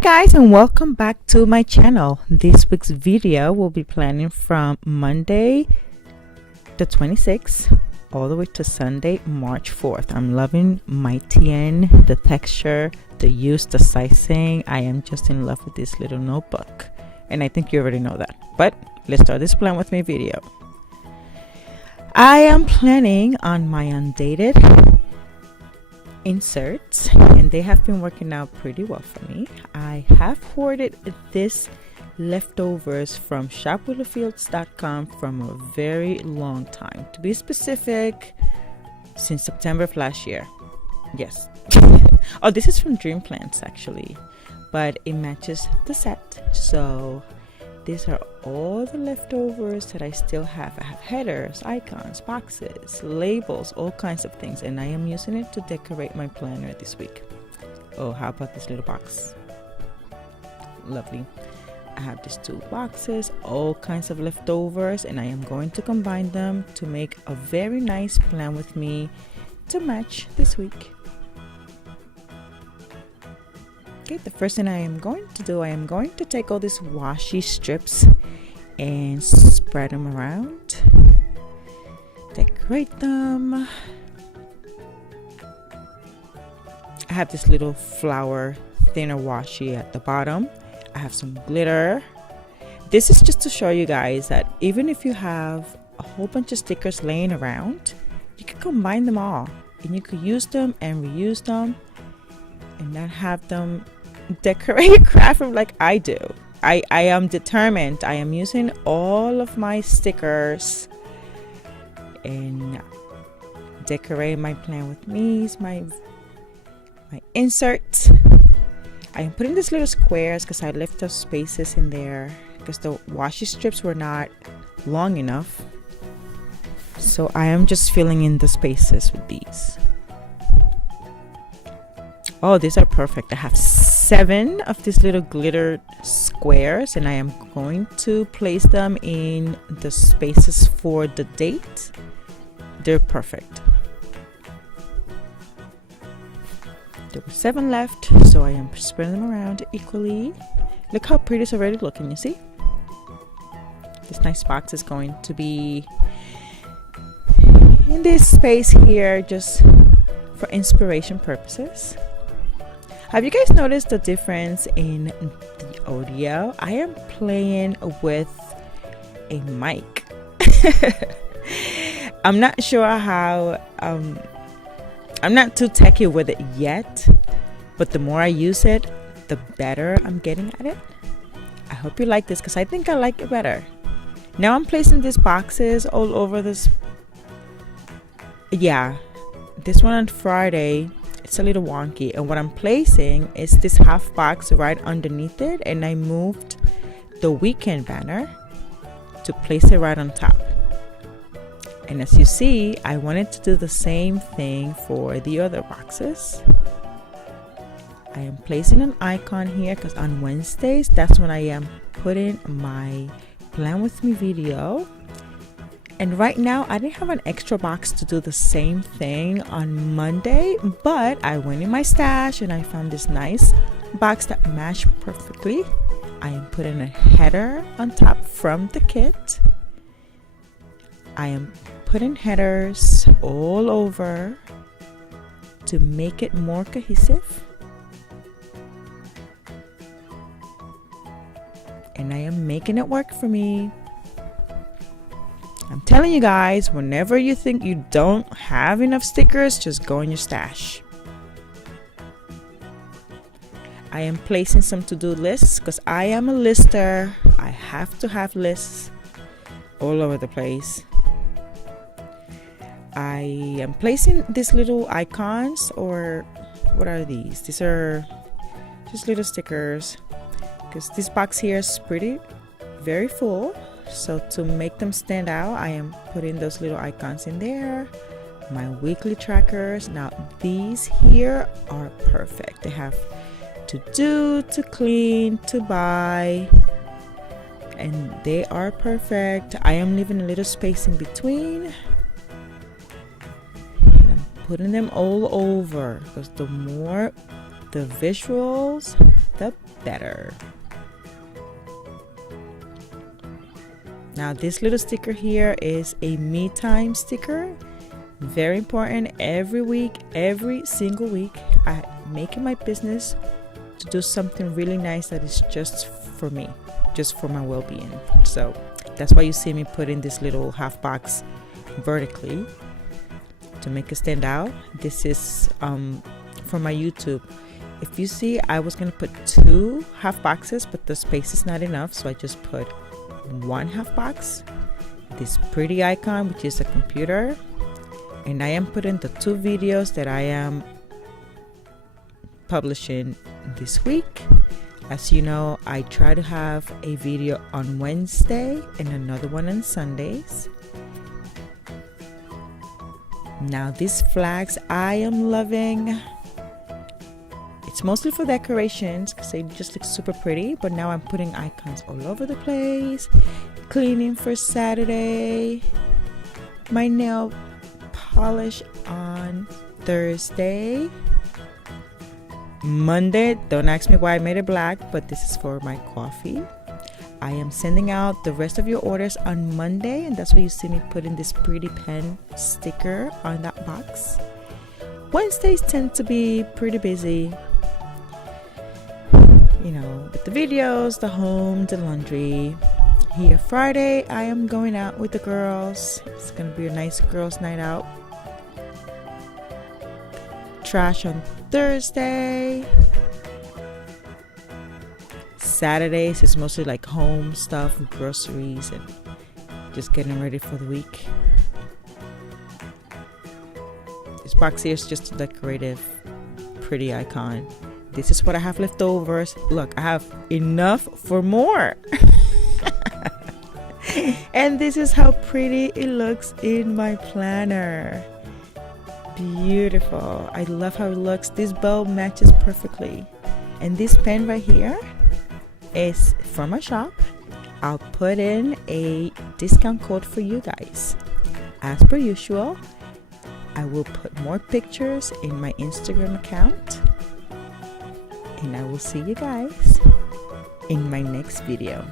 guys, and welcome back to my channel. This week's video will be planning from Monday the 26th all the way to Sunday March 4th. I'm loving my TN, the texture, the use, the sizing. I am just in love with this little notebook, and I think you already know that, but let's start this plan with me video. I am planning on my undated inserts, and they have been working out pretty well for me. I have hoarded this leftovers from shopwiththefields.com from a very long time, to be specific, since September of last year. Yes. Oh, this is from Dream Plants actually, but it matches the set. So these are all the leftovers that I still have. I have headers, icons, boxes, labels, all kinds of things, and I am using it to decorate my planner this week. Oh, how about this little box? Lovely. I have these two boxes, all kinds of leftovers, and I am going to combine them to make a very nice plan with me to match this week. Okay, the first thing I am going to do, I am going to take all these washi strips and spread them around, decorate them. I have this little flower thinner washi at the bottom. I have some glitter. This is just to show you guys that even if you have a whole bunch of stickers laying around, you can combine them all and you could use them and reuse them and not have them decorate your craft room like I do. I am determined. I am using all of my stickers and decorate my plan with me, my inserts. I am putting these little squares because I left those spaces in there because the washi strips were not long enough. So I am just filling in the spaces with these. Oh, these are perfect. I have 7 of these little glitter squares, and I am going to place them in the spaces for the date. They're perfect. There were 7 left, so I am spreading them around equally. Look how pretty it's already looking, you see? This nice box is going to be in this space here just for inspiration purposes. Have you guys noticed the difference in the audio? I am playing with a mic. I'm not sure how, I'm not too techy with it yet, but the more I use it, the better I'm getting at it. I hope you like this because I think I like it better. Now I'm placing these boxes all over this. Yeah, this one on Friday, it's a little wonky, and what I'm placing is this half box right underneath it, and I moved the weekend banner to place it right on top. And as you see, I wanted to do the same thing for the other boxes. I am placing an icon here because on Wednesdays, that's when I am putting my plan with me video. And right now, I didn't have an extra box to do the same thing on Monday, but I went in my stash and I found this nice box that matched perfectly. I am putting a header on top from the kit. I am putting headers all over to make it more cohesive. And I am making it work for me. I'm telling you guys, whenever you think you don't have enough stickers, just go in your stash. I am placing some to-do lists because I am a lister. I have to have lists all over the place. I am placing these little icons, or what are these? These are just little stickers because this box here is very full. So to make them stand out, I am putting those little icons in there. My weekly trackers. Now these here are perfect. They have to do, to clean, to buy, and they are perfect. I am leaving a little space in between. And I'm putting them all over because the more the visuals, the better. Now this little sticker here is a me time sticker. Very important. Every week, every single week, I make it my business to do something really nice that is just for me, just for my well-being. So that's why you see me putting this little half box vertically to make it stand out. This is for my YouTube. If you see, I was gonna put 2 half boxes, but the space is not enough, so I just put 1 half box, this pretty icon, which is a computer, and I am putting the 2 videos that I am publishing this week. As you know, I try to have a video on Wednesday and another one on Sundays. Now these flags I am loving. It's mostly for decorations because they just look super pretty, but now I'm putting icons all over the place. Cleaning for Saturday. My nail polish on Thursday. Monday, don't ask me why I made it black, but this is for my coffee. I am sending out the rest of your orders on Monday, and that's why you see me putting this pretty pen sticker on that box. Wednesdays tend to be pretty busy, you know, with the videos, the home, the laundry. Here Friday, I am going out with the girls. It's gonna be a nice girls' night out. Trash on Thursday. Saturdays is mostly like home stuff and groceries and just getting ready for the week. This box here is just a decorative, pretty icon. This is what I have leftovers. Look, I have enough for more. And this is how pretty it looks in my planner. Beautiful. I love how it looks. This bow matches perfectly. And this pen right here is from my shop. I'll put in a discount code for you guys. As per usual, I will put more pictures in my Instagram account. And I will see you guys in my next video.